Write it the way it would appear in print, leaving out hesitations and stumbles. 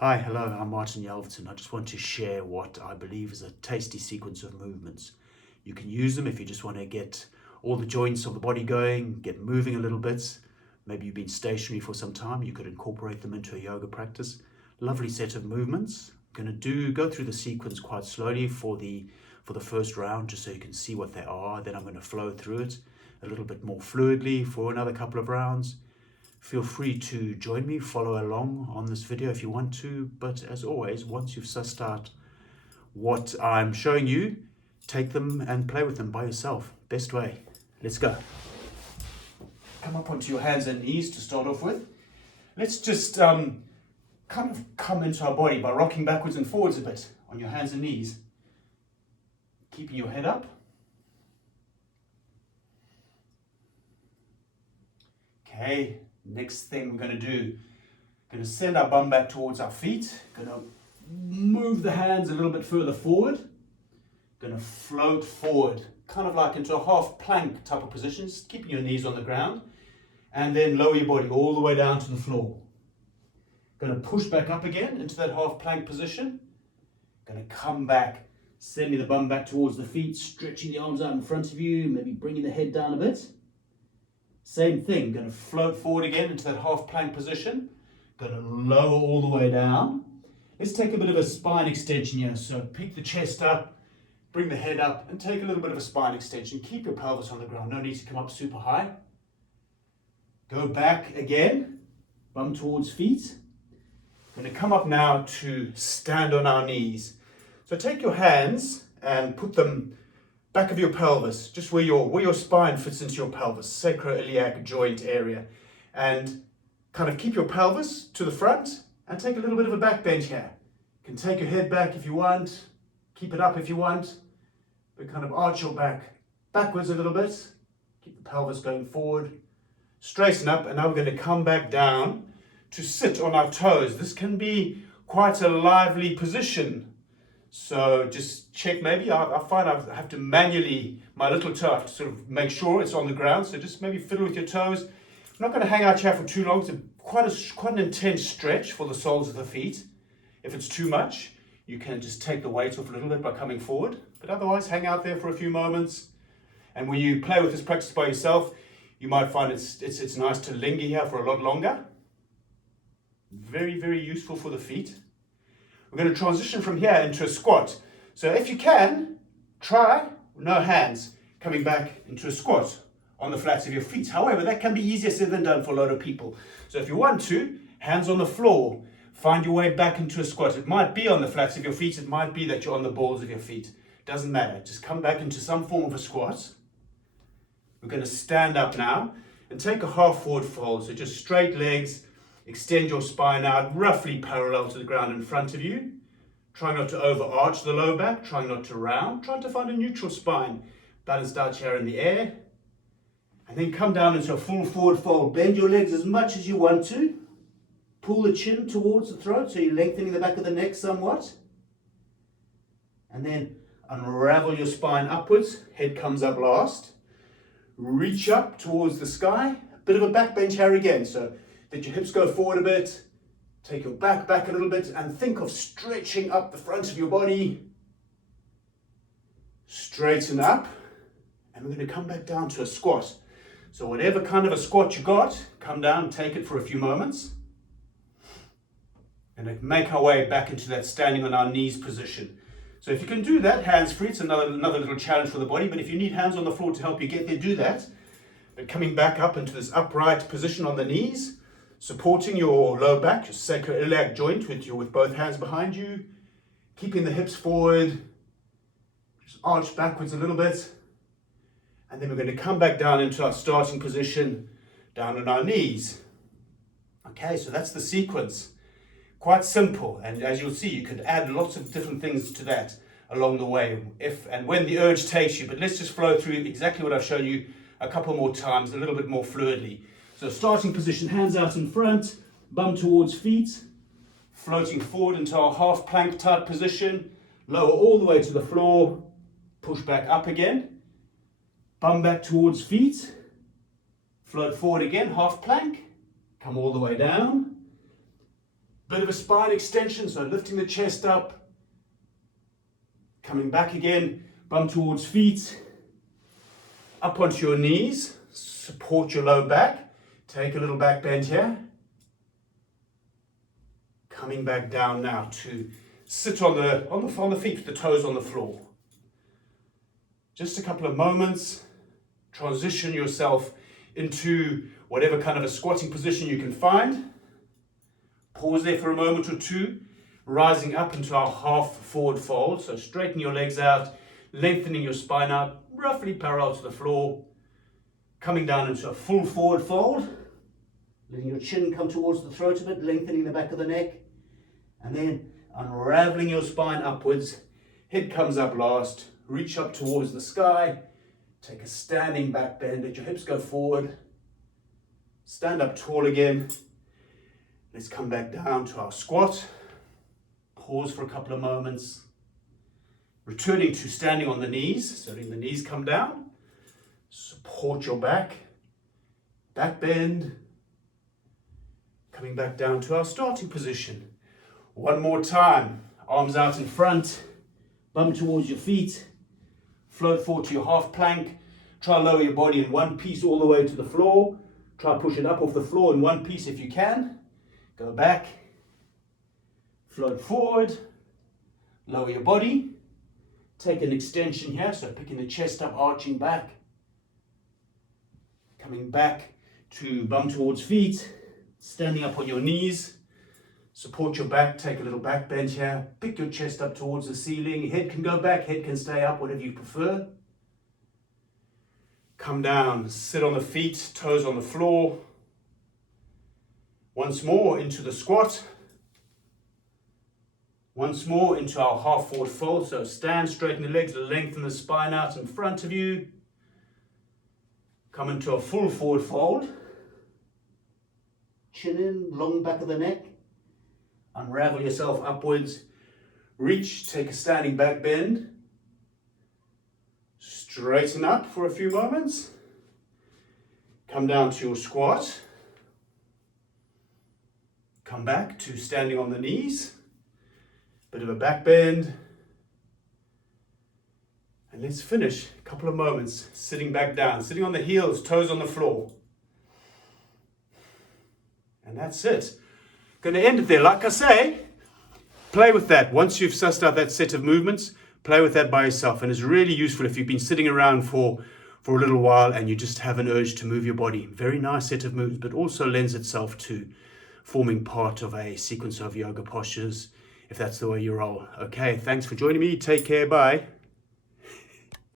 Hi, hello, I'm Martin Yelverton. I just want to share what I believe is a tasty sequence of movements. You can use them if you just want to get all the joints of the body going, get moving a little bit. Maybe you've been stationary for some time, you could incorporate them into a yoga practice. Lovely set of movements. I'm going to go through the sequence quite slowly for the first round, just so you can see what they are. Then I'm going to flow through it a little bit more fluidly for another couple of rounds. Feel free to join me, follow along on this video if you want to, but as always, once you've sussed out what I'm showing you, take them and play with them by yourself. Best way. Let's go. Come up onto your hands and knees to start off with. Let's just kind of come into our body by rocking backwards and forwards a bit on your hands and knees. Keeping your head up. Okay. Next thing we're going to do, going to send our bum back towards our feet, going to move the hands a little bit further forward, going to float forward, kind of like into a half plank type of position, just keeping your knees on the ground, and then lower your body all the way down to the floor. Going to push back up again into that half plank position, going to come back, sending the bum back towards the feet, stretching the arms out in front of you, maybe bringing the head down a bit. Same thing, going to float forward again into that half plank position. Going to lower all the way down. Let's take a bit of a spine extension here. So pick the chest up, bring the head up, and take a little bit of a spine extension. Keep your pelvis on the ground. No need to come up super high. Go back again, bum towards feet. Going to come up now to stand on our knees. So take your hands and put them back of your pelvis, just where your spine fits into your pelvis, sacroiliac joint area. And kind of keep your pelvis to the front and take a little bit of a back bend here. You can take your head back if you want, keep it up if you want, but kind of arch your back backwards a little bit. Keep the pelvis going forward. Straighten up, and now we're going to come back down to sit on our toes. This can be quite a lively position. So just check, maybe I find I have to manually, my little toe, I have to sort of make sure it's on the ground. So just maybe fiddle with your toes. I'm not going to hang out here for too long. It's quite an intense stretch for the soles of the feet. If it's too much, you can just take the weight off a little bit by coming forward. But otherwise, hang out there for a few moments. And when you play with this practice by yourself, you might find it's nice to linger here for a lot longer. Very, very useful for the feet. We're going to transition from here into a squat. So if you can, try, no hands, coming back into a squat on the flats of your feet. However, that can be easier said than done for a lot of people. So if you want to, hands on the floor, find your way back into a squat. It might be on the flats of your feet, it might be that you're on the balls of your feet. Doesn't matter, just come back into some form of a squat. We're going to stand up now and take a half forward fold. So just straight legs, extend your spine out roughly parallel to the ground in front of you. Try not to overarch the low back, try not to round, try to find a neutral spine, balanced out here in the air. And then come down into a full forward fold. Bend your legs as much as you want to. Pull the chin towards the throat, so you're lengthening the back of the neck somewhat. And then unravel your spine upwards, head comes up last. Reach up towards the sky, a bit of a back bend here again, so that your hips go forward a bit, take your back a little bit, and think of stretching up the front of your body. Straighten up, and we're going to come back down to a squat. So whatever kind of a squat you got, come down, take it for a few moments. And make our way back into that standing on our knees position. So if you can do that, hands free, it's another little challenge for the body, but if you need hands on the floor to help you get there, do that. But coming back up into this upright position on the knees, supporting your low back, your sacroiliac joint with both hands behind you, keeping the hips forward, just arch backwards a little bit, and then we're going to come back down into our starting position, down on our knees. Okay, so that's the sequence. Quite simple, and as you'll see, you could add lots of different things to that along the way, if and when the urge takes you. But let's just flow through exactly what I've shown you a couple more times, a little bit more fluidly. So starting position, hands out in front, bum towards feet, floating forward into our half plank type position, lower all the way to the floor, push back up again, bum back towards feet, float forward again, half plank, come all the way down, Bit of a spine extension, so lifting the chest up, coming back again, bum towards feet, up onto your knees, support your low back, take a little back bend here, coming back down now to sit on the feet with the toes on the floor. Just a couple of moments, transition yourself into whatever kind of a squatting position you can find. Pause there for a moment or two, rising up into our half forward fold. So straighten your legs out, lengthening your spine out, roughly parallel to the floor. Coming down into a full forward fold, letting your chin come towards the throat a bit, lengthening the back of the neck. And then unraveling your spine upwards, head comes up last, reach up towards the sky, take a standing back bend, let your hips go forward, stand up tall again. Let's come back down to our squat. Pause for a couple of moments. Returning to standing on the knees, so letting the knees come down. Support your back. Back bend. Coming back down to our starting position. One more time. Arms out in front. Bum towards your feet. Float forward to your half plank. Try to lower your body in one piece all the way to the floor. Try to push it up off the floor in one piece if you can. Go back, float forward, lower your body, take an extension here, so picking the chest up, arching back, coming back to bum towards feet, standing up on your knees, support your back, take a little back bend here, pick your chest up towards the ceiling, head can go back, head can stay up, whatever you prefer. Come down, sit on the feet, toes on the floor. Once more into the squat. Once more into our half forward fold. So stand, straighten the legs, lengthen the spine out in front of you. Come into a full forward fold. Chin in, long back of the neck. Unravel yourself upwards. Reach, take a standing back bend. Straighten up for a few moments. Come down to your squat. Come back to standing on the knees, bit of a back bend, and let's finish a couple of moments sitting back down, sitting on the heels, toes on the floor. And that's it. Going to end it there. Like I say, play with that. Once you've sussed out that set of movements, play with that by yourself, and it's really useful if you've been sitting around for a little while and you just have an urge to move your body. Very nice set of movements, but also lends itself to forming part of a sequence of yoga postures, if that's the way you roll. Okay, thanks for joining me. Take care. Bye.